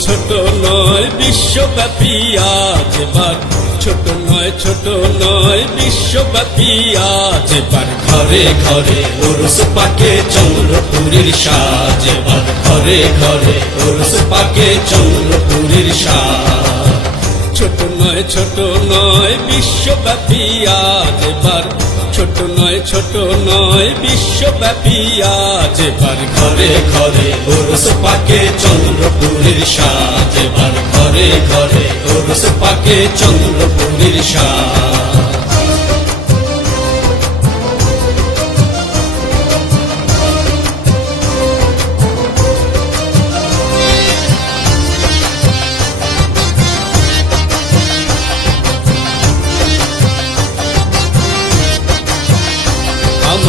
ছোট নয়, বিশ্বব্যাপী আজ এবার। ছোট নয় ছোট নয়, বিশ্বব্যাপী আজ এবার। ঘরে ঘরে ওরস পাকে চন্দ্রপুরীর সাজ এবার। ঘরে ঘরে ওরস পাকে চন্দ্রপুরীর সাজ। ছোট নয় ছোট নয়, বিশ্বব্যাপী আজ এবার। ছোট নয় ছোট নয়, বিশ্বব্যাপী আজ এবার ঘরে ঘরে ওরস পাকে চন্দ্রপুরের সাজ এবার ঘরে ঘরে ওরস পাকে চন্দ্রপুরের সাজ।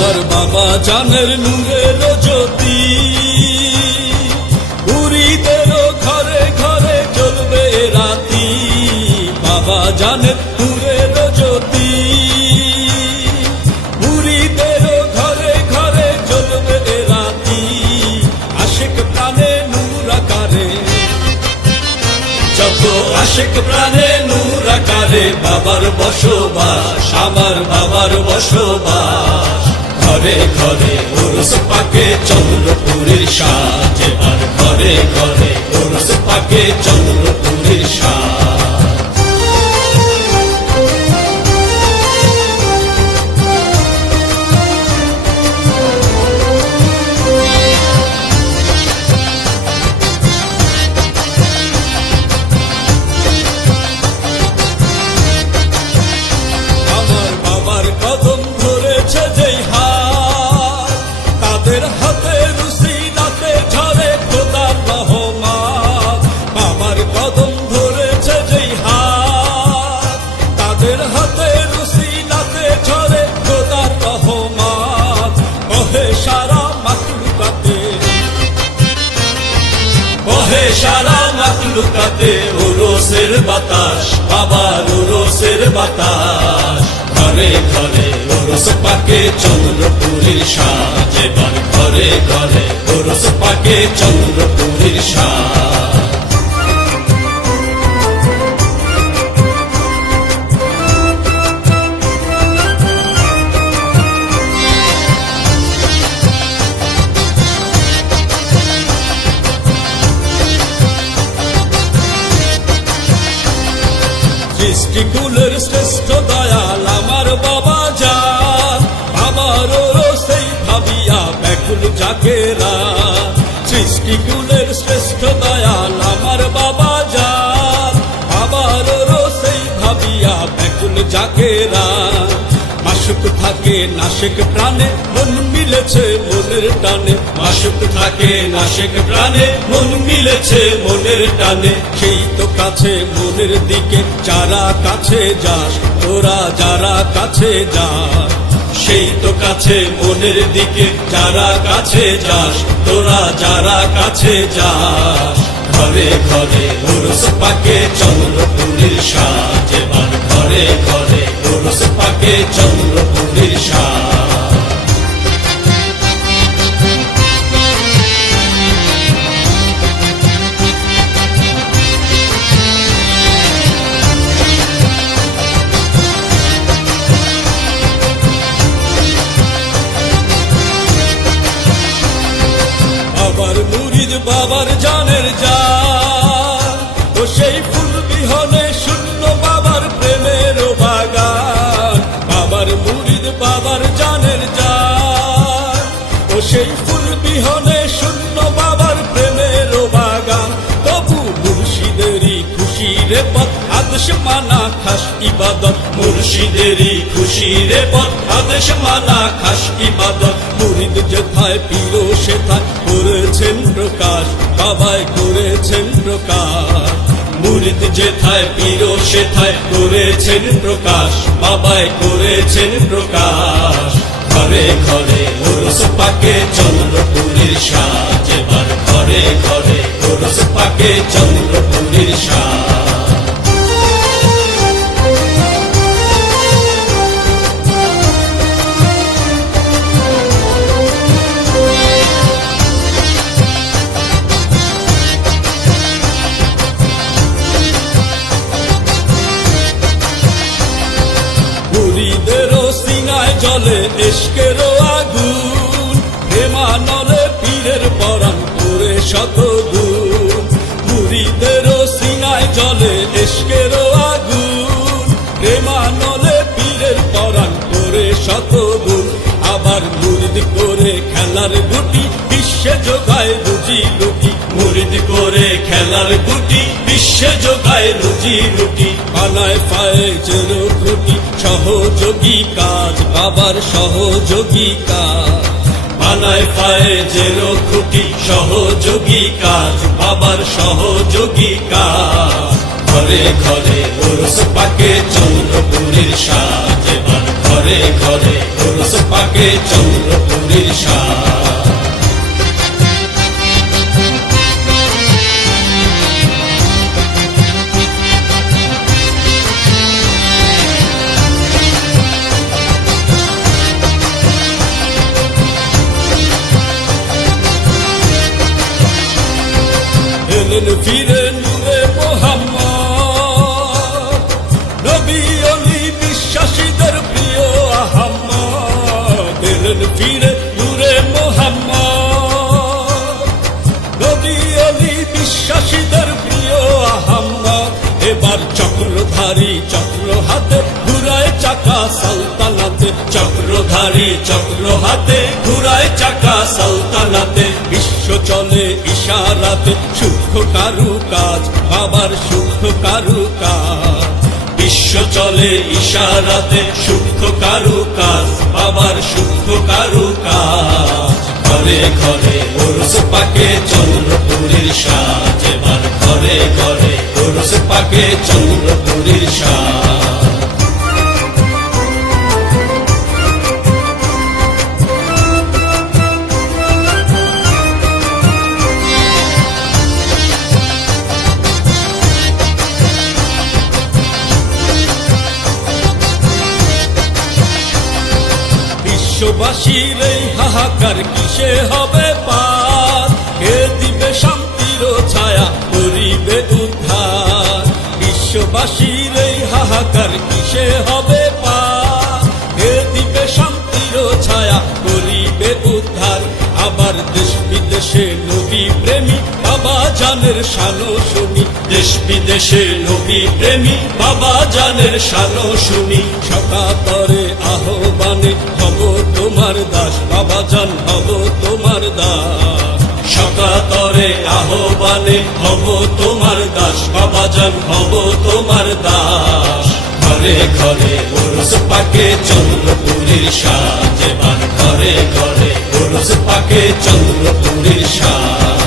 আমার বাবা জানের নূরের জ্যোতি উড়িদেরও ঘরে ঘরে জ্বলবে রাতি। বাবা জানের জ্যোতি উড়িদেরও ঘরে ঘরে জ্বলবে রাতি। আশেক প্রাণে নূর আকারে। যত আশেক প্রাণে নূর আকারে, বাবার বসবাস, আমার বাবার বসবাস। ঘরে ঘরে ওরস পাকে চন্দ্রপুরের সাজ। এবার ঘরে ঘরে ওরস পাকে চন্দ্রপুরের সাজ। মাকলুকাতে ওরসের বাতাস বাবার ওরসের বাতাস। ঘরে ঘরে ওরস পাকে চন্দ্রপুরীর সাজ, এবার ঘরে ঘরে ওরস পাকে চন্দ্রপুরীর সাজ। সৃষ্টিকুলের শ্রেষ্ঠ দয়াল আমার বাবা যা আমারও সেই ভাবিয়া ব্যাকুল জাকেরা সৃষ্টিকুলের শ্রেষ্ঠ দয়াল আমার বাবা যা আমারও সেই ভাবিয়া ব্যাকুল জাকেরা থাকে নাসিক প্রাণে, মন মিলেছে মনের টানে। মাসুক থাকে নাসিক প্রাণে, মন মিলেছে মনের টানে। সেই তো কাছে মনের দিকে, যারা কাছে যাস, তোরা যারা কাছে যাস। সেই তো কাছে মনের দিকে, যারা কাছে যাস, তোরা যারা কাছে যাস। ঘরে ঘরে ওরস পাকে চন্দ্রপুরীর সাজ। ঘরে ঘরে ওরস পাকে চন্দ্রপুরীর সেই ফুল বিহনে শূন্য বাবার প্রেমের বাগান। তবু মুর্শিদেরই খুশির পথ, আদেশ মানা খাস ইবাদত। মুর্শিদেরই খুশির পথ, আদেশ মানা খাস ইবাদত। মুরিদ যেথায়, পীর সেথায় করেছেন প্রকাশ, বাবাই করেছেন প্রকাশ। মুরিদ যেথায়, পীর সেথায় করেছেন প্রকাশ, বাবাই করেছেন প্রকাশ। ঘরে ঘরে ওরস পাকে চন্দ্র পুরীর সাজ এবার ঘরে ঘরে ওরস পাকে চন্দ্র পুরীর সাজ জলে খেলার গুটি, বিশ্বে যোগায় রুজি রুটি। মুরিদ করে খেলার গুটি, বিশ্বে যোগায় রুজি রুটি। বানায় পায়ে জোর রুটি, সহযোগী কাজ, বাবার সহযোগী কাজ। বানায় পায়ে জের রুটি, সহযোগী কাজ, বাবার সহযোগী কাজ। ঘরে ঘরে পুরুষ পাকে চন্দ্রপুরীর সাজ ঘরে ঘরে পুরুষ পাকে চন্দ্রপুরীর সাজ ঘুরায় চাকা সালতানাতে। চক্রধারী চক্র হাতে ঘুরায় চাকা সালতানাতে। বিশ্ব চলে ইশারাতে সূক্ষ্ম কারু কাজ বাবার সূক্ষ্ম কারু কাজ বিশ্ব চলে ইশারাতে সূক্ষ্ম কারু কাজ আবার সূক্ষ্ম কারু কাজ। ঘরে ঘরে ওরস পাকে চন্দ্রপুরীর সাজ, এবার ঘরে ঘরে ওরস পাকে চন্দ্রপুরীর সাজ। বিশ্ববাসীর এই হাহাকার কিসে হবে পার? কে দিবে শান্তির ছায়া, করিবে উদ্ধার? বিশ্ববাসীর এই হাহাকার কিসে হবে পার? কে দিবে শান্তির ছায়া, করিবে উদ্ধার? আবার দেশ বিদেশে নবী প্রেমী, বাবা জানের শানো শুনি। দেশ বিদেশে নবী প্রেমী, বাবা জানের শানো। শুনি সকাতরে আহ্বানে হব তোমার দাস, বাবা জান হব তোমার দাস। সকাতরে আহ্বানে হব তোমার দাস, বাবা জান হব তোমার দাস। ঘরে ঘরে ওরস পাকে চন্দ্রপুরীর সাজেবান ঘরে ঘরে ওরস পাকে চন্দ্রপুরীর সাজ।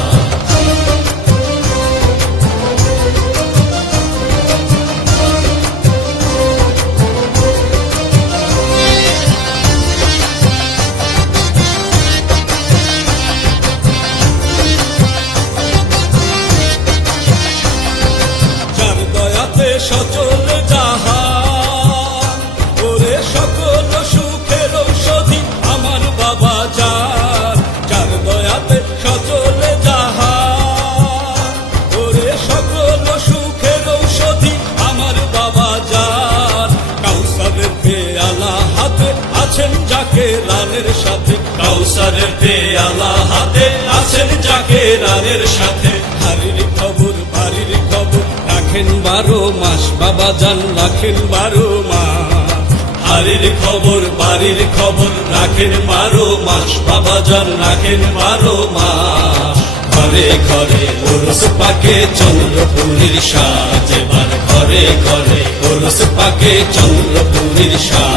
রানের সাথে, কাউসারের পেয়ালা হাতে আছেন যাকে রানের সাথে। হারির খবর, বাড়ির খবর, রাখেন বারো মাস, বাবা রাখেন বারো মাস। হারির খবর, বাড়ির খবর, রাখেন বারো মাস, বাবা রাখেন বারো মাস। ঘরে ঘরে ওরস পাকে চন্দ্রপুরীর সাজ, এবার ঘরে ঘরে ওরস পাকে চন্দ্রপুরীর সাজ।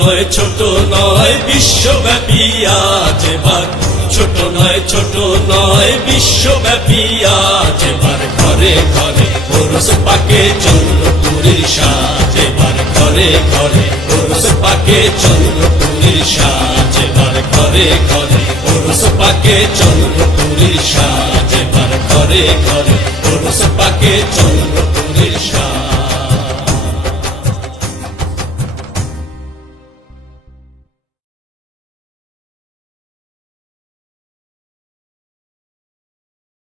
নয়, ছোট নয়, বিশ্বব্যাপী আজ এবার। ছোট নয় ছোট নয়, বিশ্বব্যাপী আজ এবার। ঘরে ঘরে ওরস পাকে চন্দ্রপুরীর সাজ এবার। ঘরে ঘরে ওরস পাকে চন্দ্রপুরীর সাজ এবার। ঘরে ঘরে ওরস পাকে চন্দ্রপুরীর সাজ এবার। ঘরে ঘরে ওরস পাকে চন্দ্রপুরীর সাজ